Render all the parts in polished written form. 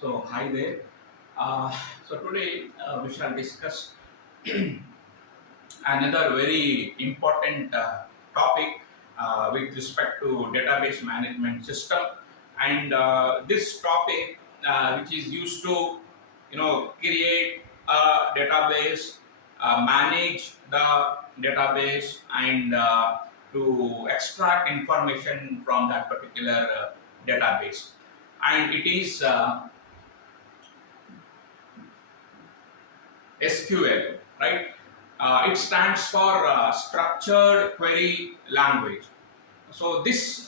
So hi there. So today we shall discuss another very important topic with respect to database management system, and this topic which is used to create a database, manage the database, and to extract information from that particular database, and it is SQL, right? It stands for Structured Query Language. So this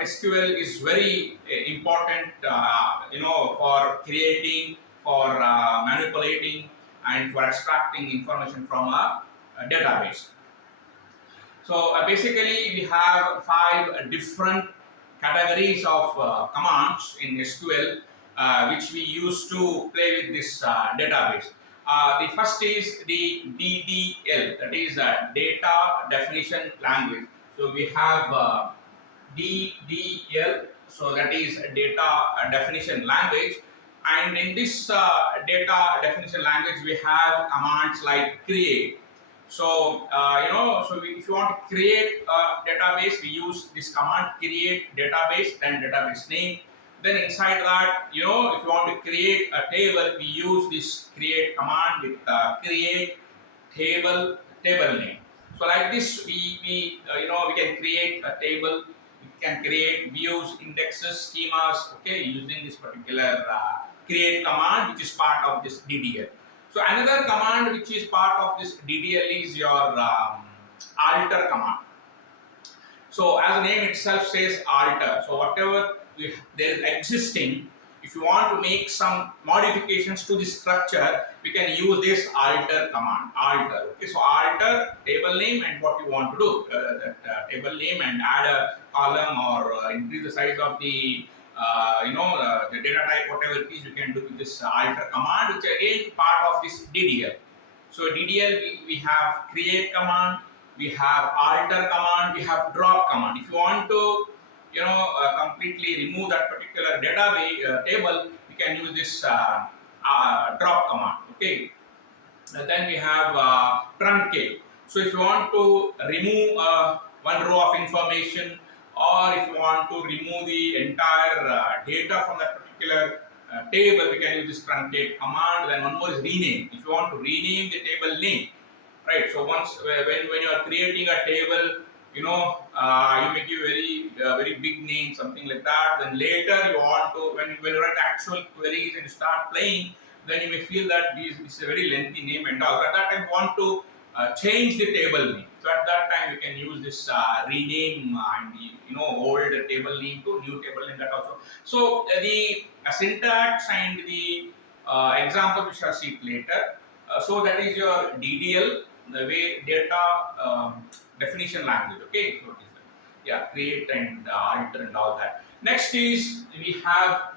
SQL is very important, for creating, for manipulating, and for extracting information from a database. So basically, we have five different categories of commands in SQL, which we use to play with this database. The first is the DDL, that is Data Definition Language. So we have DDL, so that is Data Definition Language. And in this data definition language, we have commands like create. So if you want to create a database, we use this command create database, then database name. Then inside that, if you want to create a table, we use this create command with create table name. So like this, we can create a table. We can create views, indexes, schemas. Okay, using this particular create command, which is part of this DDL. So another command which is part of this DDL is your alter command. So as the name itself says, alter. So whatever there is existing, if you want to make some modifications to the structure, we can use this alter command. Alter. Okay, so alter table name and what you want to do, that table name, and add a column or increase the size of the the data type, whatever it is, you can do with this alter command, which again part of this DDL. So DDL, we have create command, we have alter command, we have drop command. If you want to completely remove that particular database table, you can use this drop command. Okay. And then we have truncate. So if you want to remove one row of information, or if you want to remove the entire data from that particular table, we can use this truncate command. Then one more is rename. If you want to rename the table name, right? So once when you are creating a table, you may give very big name, something like that. Then later you want to, when you write actual queries and start playing, then you may feel that this is a very lengthy name and all. At that time you want to change the table name. So at that time you can use this rename and the old table name to new table name, that also. So the syntax and the example we shall see it later. So that is your DDL, the way data definition language. Okay, so yeah, create and alter and all that. Next is we have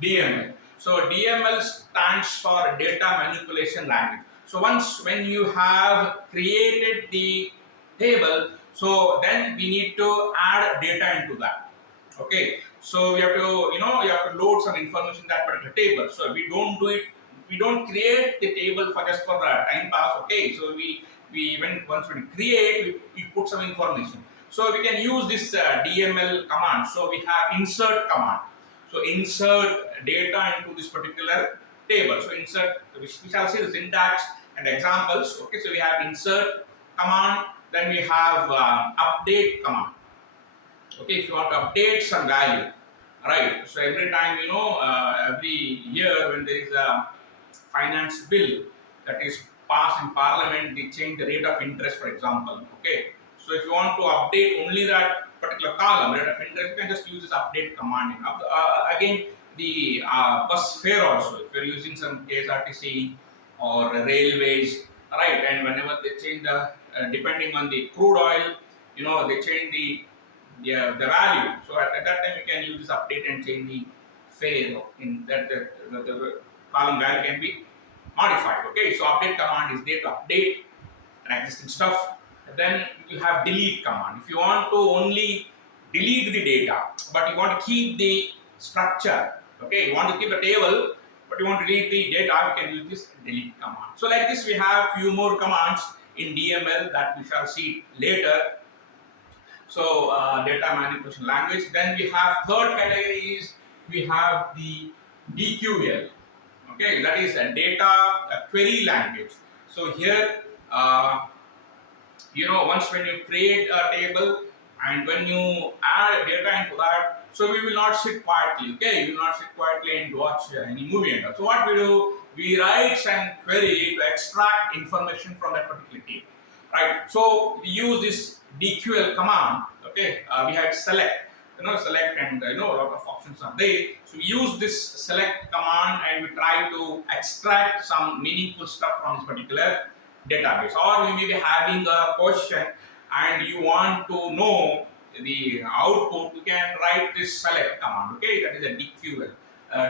DML. So DML stands for data manipulation language. So when you have created the table, so then we need to add data into that. Okay, so we have to you have to load some information in that particular table. So we don't do it. We don't create the table for just for time pass. Okay, so once we create, we put some information. So we can use this DML command. So we have insert command. So insert data into this particular table. So insert, we shall see the syntax and examples. Okay, so we have insert command, then we have update command. Okay, if you want to update some value, right? So every time every year when there is a finance bill that is passed in parliament, they change the rate of interest, for example. Okay, so if you want to update only that particular column, rate of interest, you can just use this update command. Again, the bus fare also, if you're using some KSRTC or railways, right? And whenever they change the depending on the crude oil, they change the value. So at that time you can use this update and change the fare in that the column value can be modified. Okay, so update command is there to update an existing stuff. Then you have delete command. If you want to only delete the data, but you want to keep the structure, Okay, you want to keep a table, but you want to delete the data, you can use this delete command. So like this, we have few more commands in DML that we shall see later. So data manipulation language. Then we have third categories. We have the DQL. Okay, that is a data query language. So here, once when you create a table and when you add data into that, so we will not sit quietly. Okay, we will not sit quietly and watch any movie and all. So what we do, we write and query to extract information from that particular table, right? So we use this DQL command. Okay, we have select, select, and a lot of options are there. So we use this select command and we try to extract some meaningful stuff from this particular database. Or you may be having a question and you want to know the output, you can write this select command. Okay, that is a DQL,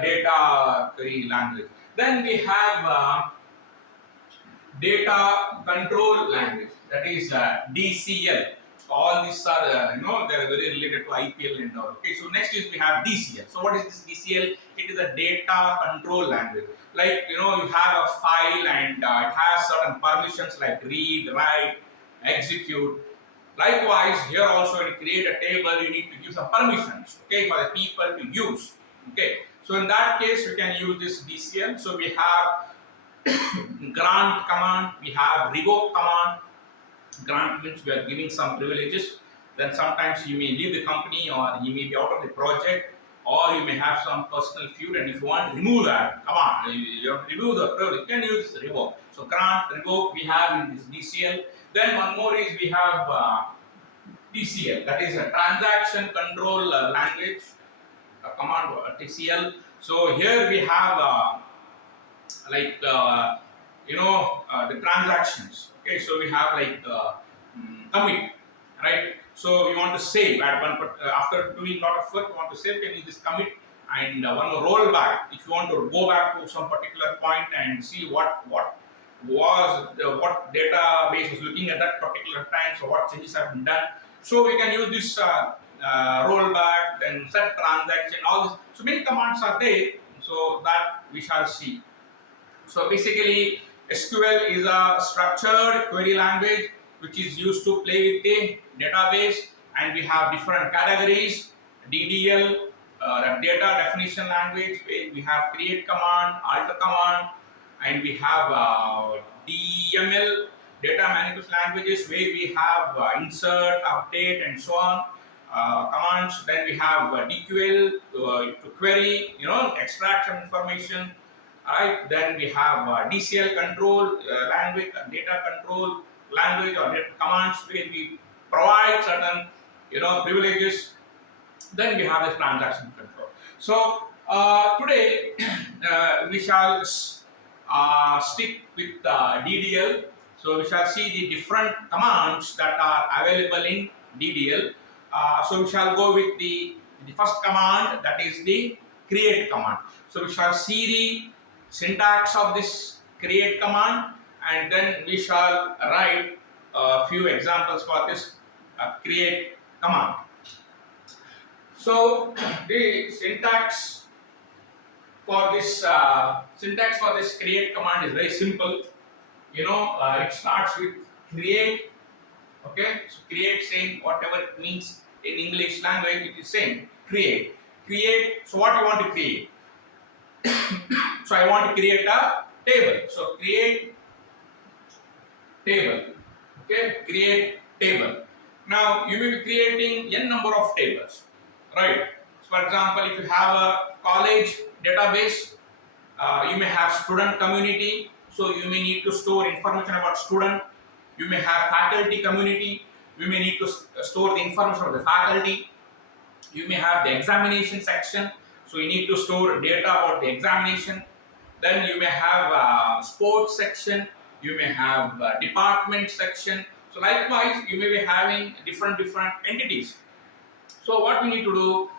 data query language. Then we have data control language, that is DCL. All these are they are very related to IPL and all. Okay, so next is we have DCL. So what is this DCL? It is a data control language. Like you have a file and it has certain permissions like read, write, execute. Likewise, here also when you create a table, you need to give some permissions, okay, for the people to use. Okay, so in that case, we can use this DCL. So we have grant command, we have revoke command. Grant means we are giving some privileges. Then sometimes you may leave the company or you may be out of the project, or you may have some personal feud, and if you want to remove that command, you have to remove the privilege, you can use revoke. So grant, revoke we have in this DCL. Then one more is we have TCL, that is a transaction control language, command TCL. So here we have like the transactions. Okay, so we have like commit, right? So we want to save at one after doing a lot of work, we want to save. Can use this commit and one more rollback. If you want to go back to some particular point and see what database was looking at that particular time, so what changes have been done. So we can use this rollback, then set transaction, all this. So many commands are there, so that we shall see. So basically, SQL is a structured query language which is used to play with the database, and we have different categories. DDL, the data definition language, where we have create command, alter command, and we have DML, data manipulation languages, where we have insert, update, and so on. Commands. Then we have DQL to query, extract some information. Right. Then we have DCL control language, data control language or data commands, where we provide certain privileges. Then we have the transaction control. So today we shall stick with DDL. So we shall see the different commands that are available in DDL. So we shall go with the first command, that is the create command. So we shall see the syntax of this create command, and then we shall write a few examples for this create command. So the syntax for this create command is very simple. It starts with create. Okay, so create, saying whatever it means in English language, it is saying create. So what you want to create? So I want to create a table. So create table. Okay, create table. Now you may be creating n number of tables, right? So for example, if you have a college database, you may have student community. So you may need to store information about student. You may have faculty community. You may need to store the information of the faculty. You may have the examination section. So you need to store data about the examination. Then you may have a sports section, you may have a department section. So likewise, you may be having different entities. So what we need to do,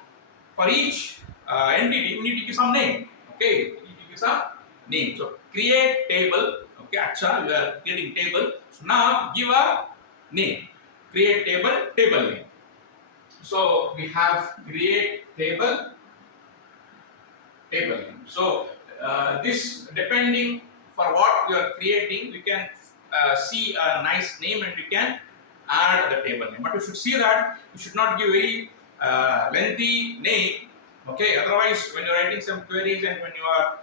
for each entity, we need to give some name. Okay, we need to give some name. So create table. Okay, actually we are creating table. So now give a name. Create table name. So we have create table. table name. So this depending for what you are creating, you can see a nice name and you can add the table name. But you should see that you should not give very lengthy name. Okay, otherwise when you're writing some queries and when you are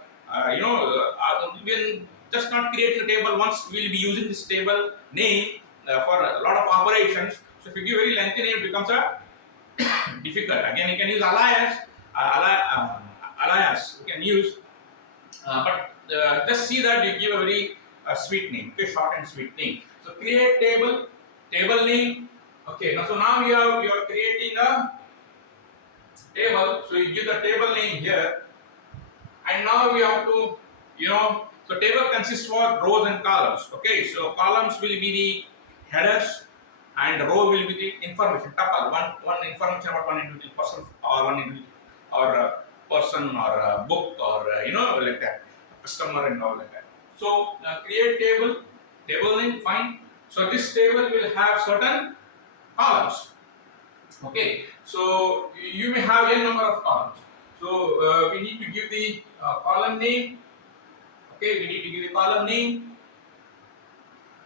even just not creating a table, once we will be using this table name for a lot of operations. So if you give very lengthy name, it becomes a difficult. Again, you can use alias. You can use, but just see that you give a very sweet name, okay, short and sweet name. So create table name. Okay, now you are creating a table. So you give the table name here, and now we have to, so table consists of rows and columns. Okay, so columns will be the headers and row will be the information tuple, one information about one individual person or one individual or person or book or like that, customer and all like that. So create table name, fine. So this table will have certain columns. Okay, so you may have a number of columns. So we need to give the column name. Okay, we need to give the column name.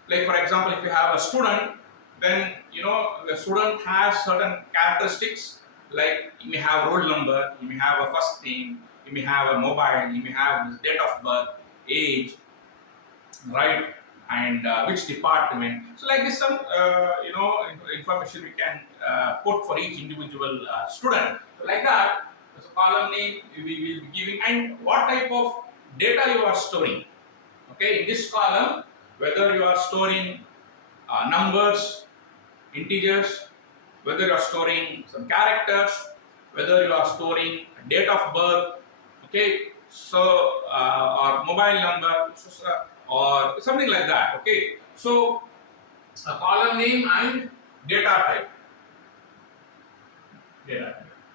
Like for example, if you have a student, then the student has certain characteristics. Like you may have roll number, you may have a first name, you may have a mobile, you may have his date of birth, age, right, and which department. So like this, some information we can put for each individual student. So like that, so column name we will be giving, and what type of data you are storing. Okay, in this column, whether you are storing numbers, integers, whether you are storing some characters, whether you are storing date of birth, okay, so or mobile number, or something like that. Okay, so a column name and data type.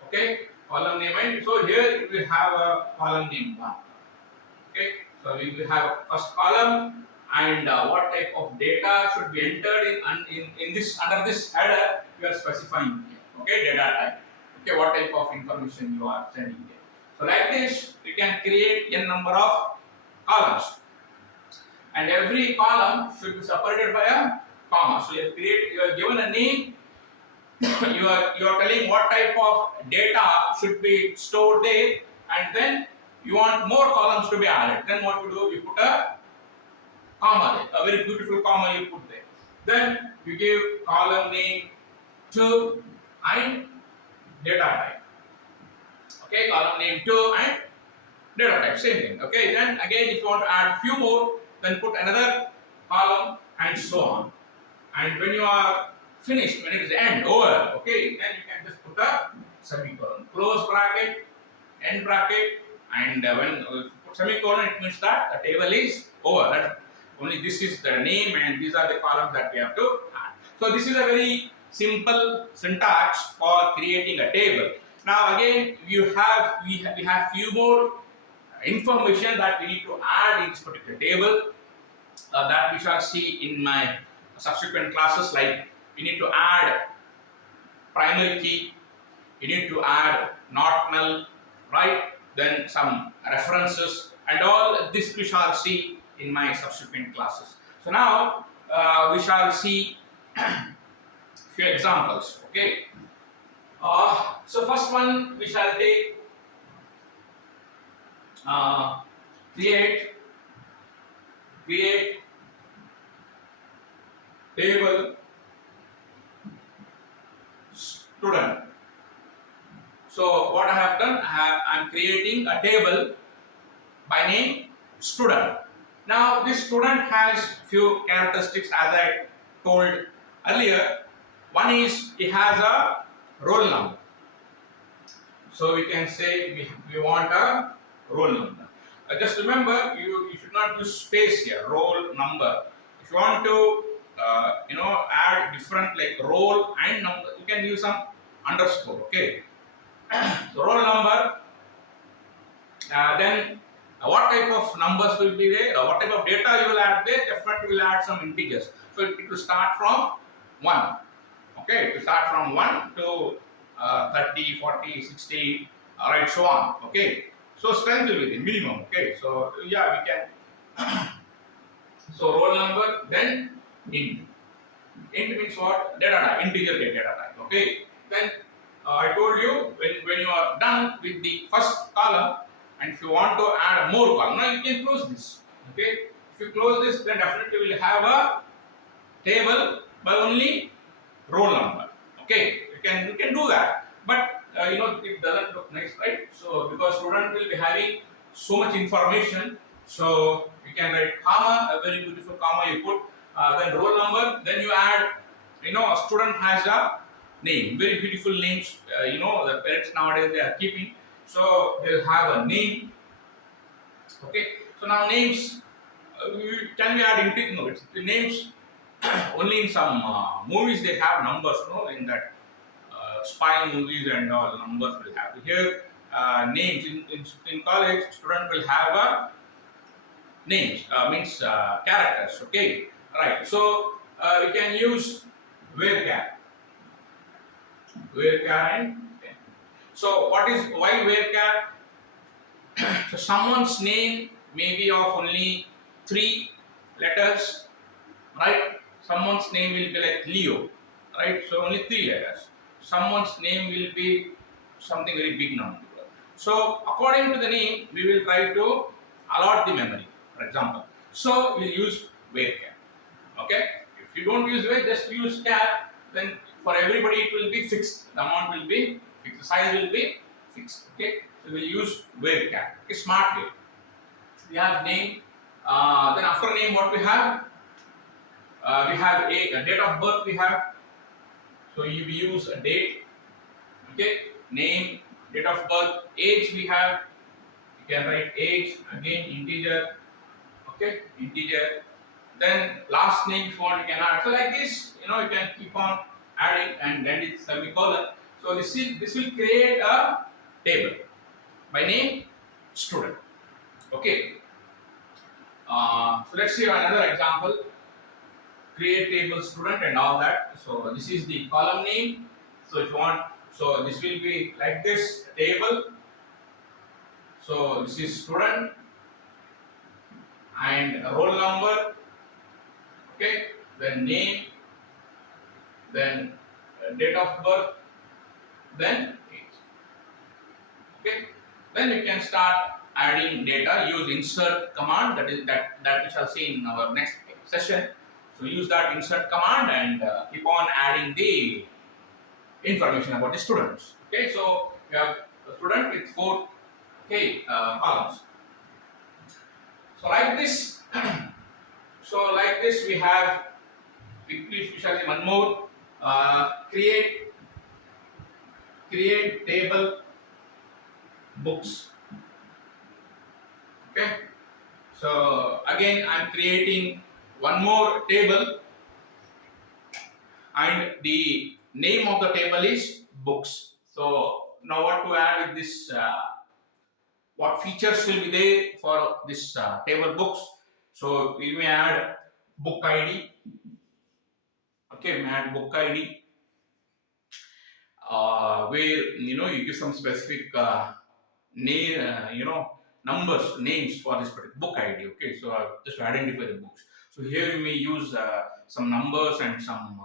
Okay, column name, and so here we have a column name 1. Okay, so we will have a first column, and what type of data should be entered in this, under this header you are specifying here. Okay, data type. Okay, what type of information you are sending here. So like this you can create n number of columns, and every column should be separated by a comma. So you are given a name, you are telling what type of data should be stored there, and then you want more columns to be added. Then what you do, you put a comma there, a very beautiful comma you put there. Then you give column name 2 and data type. Okay, column name 2 and data type, same thing. Okay, then again if you want to add few more, then put another column and so on. And when you are finished, when it is end, over, okay, then you can just put a semicolon, close bracket, end bracket, and when you put semicolon, it means that the table is over. That only this is the name and these are the columns that we have to add. So this is a very simple syntax for creating a table. Now again, we have few more information that we need to add in this particular table that we shall see in my subsequent classes. Like we need to add primary key, you need to add not null, right? Then some references, and all this we shall see in my subsequent classes. So now we shall see few examples. Okay. So first one we shall take create table student. So what I have done, I am creating a table by name student. Now this student has few characteristics as I told earlier. One is he has a roll number. So we can say we want a roll number. Just remember, you should not use space here, roll number. If you want to add different like roll and number, you can use some underscore. Okay. So roll number, then what type of numbers will be there, what type of data you will add there, definitely will add some integers. So it will start from 1. Okay, it will start from 1 to 30, 40, 60, right, so on. Okay, So strength will be the minimum. Okay, so yeah, we can. So roll number, then int. Int means what? Data type, integer data type. Okay. Then I told you when you are done with the first column, and if you want to add more column, now you can close this. Okay. If you close this, then definitely we will have a table by only roll number. Okay. You can do that, but it doesn't look nice, right? So because student will be having so much information, so you can write comma, a very beautiful comma you put, then roll number, then you add, a student has a name, very beautiful names, the parents nowadays they are keeping, so they'll have a name. Okay, so now names, can we add into, no, it's the names only in some movies they have numbers, no, in that spy movies and all numbers will have. Here, names in college, student will have a names, means characters. Okay, right. So we can use where and so what is why where. So someone's name may be of only 3 letters, right? Someone's name will be like Leo, right? So only 3 letters. Someone's name will be something very big number. So according to the name, we will try to allot the memory, for example. So we'll use where. Okay? If you don't use where, just use char, then for everybody it will be fixed. The amount will be fixed. The size will be fixed. Okay? So we'll use where. Okay, smart way. We have name. Then after name, what we have? We have a date of birth. We have. So you use a date. Okay. Name, date of birth, age. We have. You can write age again integer. Okay, integer. Then last name if you want you can add. So like this, you can keep on adding and then it's semicolon. So this will create a table by name student. Okay. So let's see another example. Create table student and all that. So this is the column name. So if you want, so this will be like this table. So this is student and roll number. Okay, then name, then date of birth, then age. Okay, then you can start adding data. Use insert command. That we shall see in our next session. So use that insert command and keep on adding the information about the students. Okay, so you have a student with 4 columns. So like this. So like this we have, we shall see one more, create table books. Okay, so again I am creating one more table and the name of the table is books. So now what to add with this, what features will be there for this table books. So we may add book ID. Okay, we may add book ID, where you give some specific name, numbers, names for this particular book ID. Okay, so just to identify the books. So here you may use some numbers and some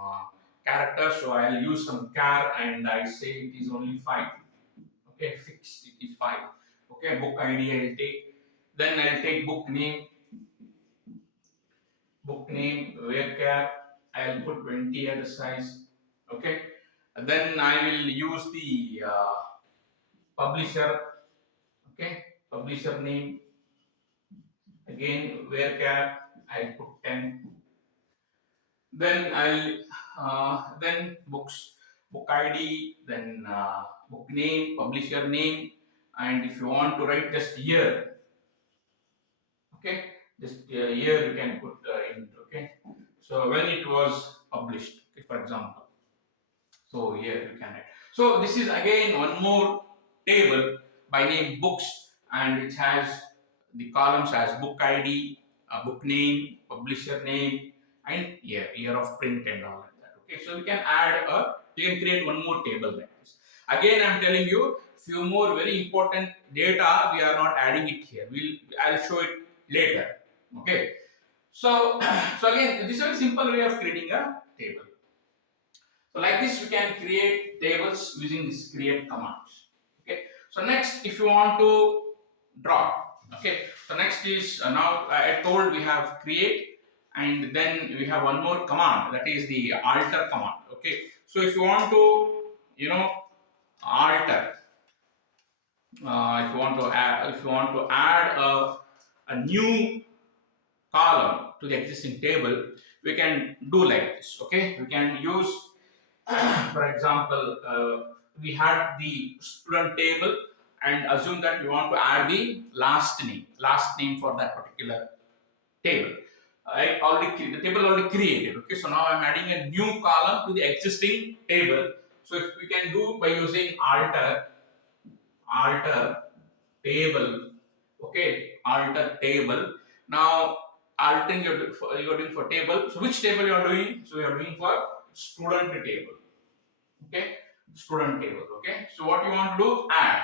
characters. So I'll use some char and I say it is only 5. Okay, fixed it is 5. Okay, book ID I'll take. Then I'll take book name, where char. I'll put 20 as the size. Okay, and then I will use the publisher. Okay, publisher name again where char. I'll put 10. Then then book ID, then book name, publisher name, and if you want to write just year, okay, just year you can put in. Okay, so when it was published, okay, for example. So here you can write. So this is again one more table by name books, and it has the columns as book ID, book name, publisher name, and year of print and all like that. Okay, so you can create one more table like this. Again, I'm telling you, few more very important data we are not adding it here. I'll show it later. Okay. So so again, this is a simple way of creating a table. So like this, we can create tables using this create commands. Okay. So next, if you want to draw. Okay. So next is now I told we have create, and then we have one more command, that is the alter command. Okay. So if you want to, alter, if you want to add a new column to the existing table, we can do like this. Okay. We can use, for example, we had the student table, and assume that we want to add the last name for that particular table. The table already created. Okay, so now I'm adding a new column to the existing table. So if we can do by using alter table. Okay, alter table. Now altering you're doing for table. So which table you are doing? So you are doing for student table. Okay, student table. Okay, so what you want to do? Add.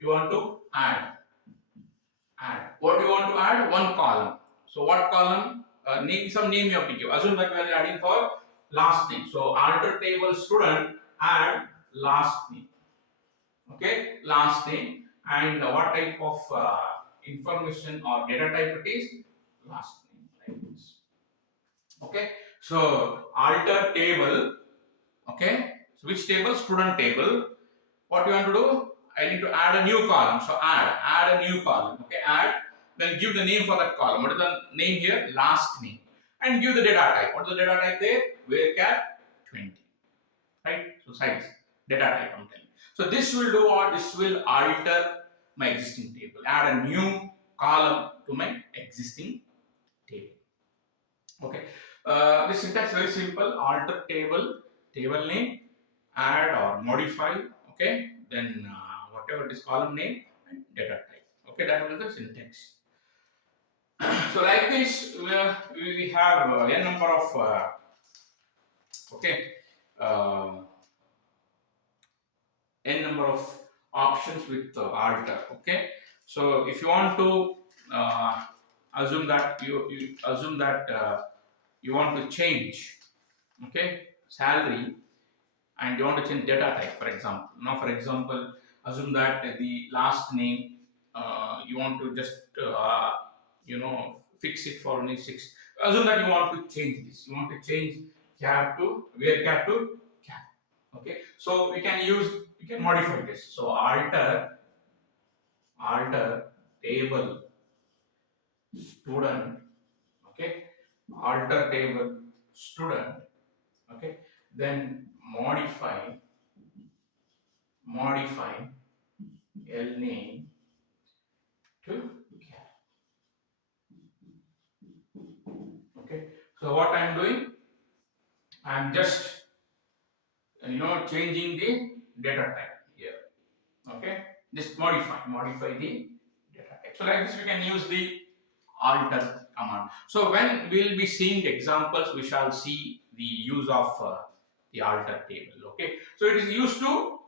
You want to add. What do you want to add? One column. So what column? Some name you have to give. Assume that we are adding for last name. So alter table student, add last name. Okay, last name, and what type of information or data type it is? Last name, like this. Okay, so alter table. Okay, so which table? Student table. What you want to do? I need to add a new column. So add a new column. Okay, add. Then give the name for that column. What is the name here? Last name. And give the data type. What is the data type there? Varchar 20. Right? So size, data type I'm telling. So this will do what? This will alter my existing table. Add a new column to my existing table. Okay. This syntax is very simple. Alter table name, add or modify. Okay. Then whatever it is, column name and data type. Okay, that was the syntax. So like this, we have a number of okay, uh, n number of options with alter. Okay, so if you want to assume that you assume that you want to change, okay, salary, and you want to change data type, for example. Now, for example, assume that the last name you want to just fix it for only 6. Assume that you want to change this. You want to change cat to where cat to cat. Okay, so we can modify this. So alter table student. Okay, alter table student. Okay, then modify L name to cat. Okay, so what I'm doing, I'm just changing the data type here. Okay, just modify the data type. So like this we can use the alter command. So when we'll be seeing examples, we shall see the use of the alter table. Okay, so it is used to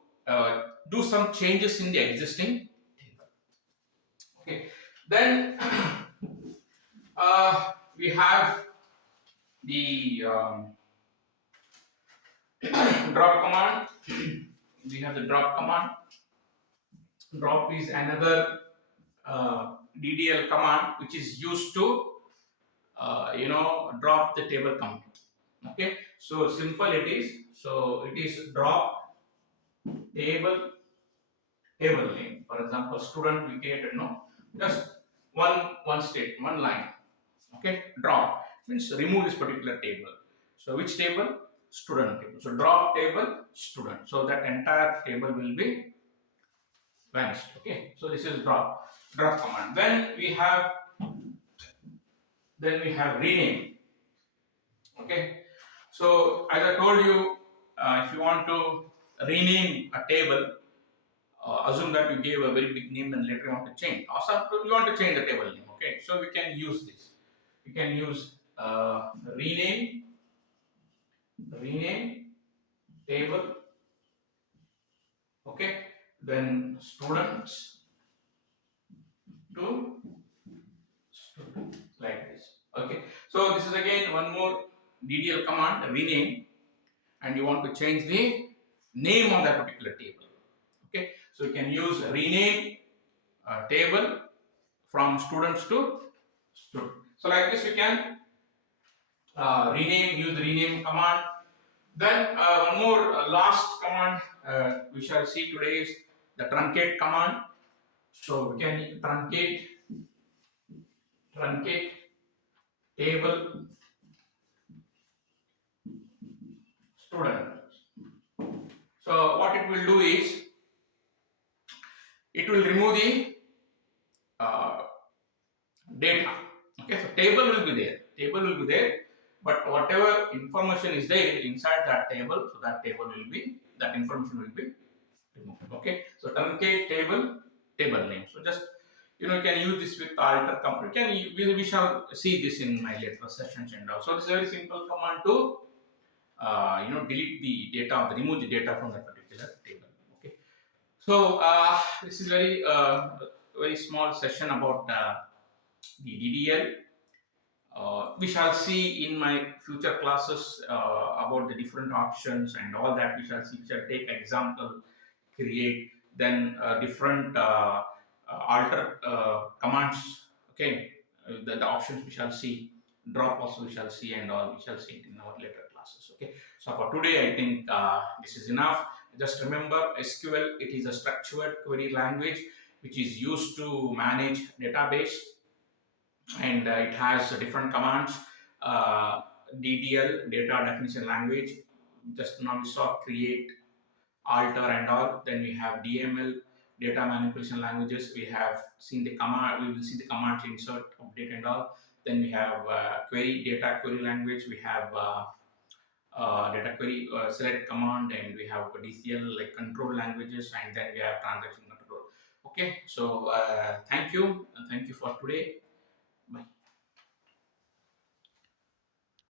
do some changes in the existing table. Okay, then we have the drop command. We have the drop command. Drop is another DDL command which is used to drop the table count. Okay, so simple it is. So it is drop table name. For example, student we created just one state, one line. Okay, drop means remove this particular table. So which table? Student table. So drop table student. So that entire table will be vanished. Okay, so this is drop command. Then we have rename. Okay, so as I told you, if you want to rename a table, assume that you gave a very big name and later you want to change, or you want to change the table name. Okay, so we can use this. We can use rename table. Okay, then students to student, like this. Okay. So this is again one more DDL command, rename, and you want to change the name of that particular table. Okay. So you can use rename table from students to student. So like this we can rename, use the rename command. Then one more last command we shall see today is the truncate command. So we can truncate table student. So what it will do is it will remove the uh, data. Okay, so table will be there. Table will be there, but whatever information is there inside that table, so that table will be that information will be removed. Okay, so truncate table name. So just you can use this with alter command. We shall see this in my later sessions and all. So this is a very simple command to delete the data, remove the data from that particular table. Okay, so this is very small session about the DDL. We shall see in my future classes about the different options and all that. We shall see. We shall take example, create, then different alter commands. Okay, the options we shall see. Drop also we shall see, and all we shall see it in our later classes. Okay. So for today, I think this is enough. Just remember, SQL. It is a structured query language which is used to manage database, and it has different commands. DDL, data definition language. Just now we saw create, alter, and all. Then we have DML, data manipulation languages. We have seen the command. We will see the commands insert, update, and all. Then we have query, data query language. We have data query select command, and we have DCL like control languages, and then we have transaction control. Okay, so thank you for today.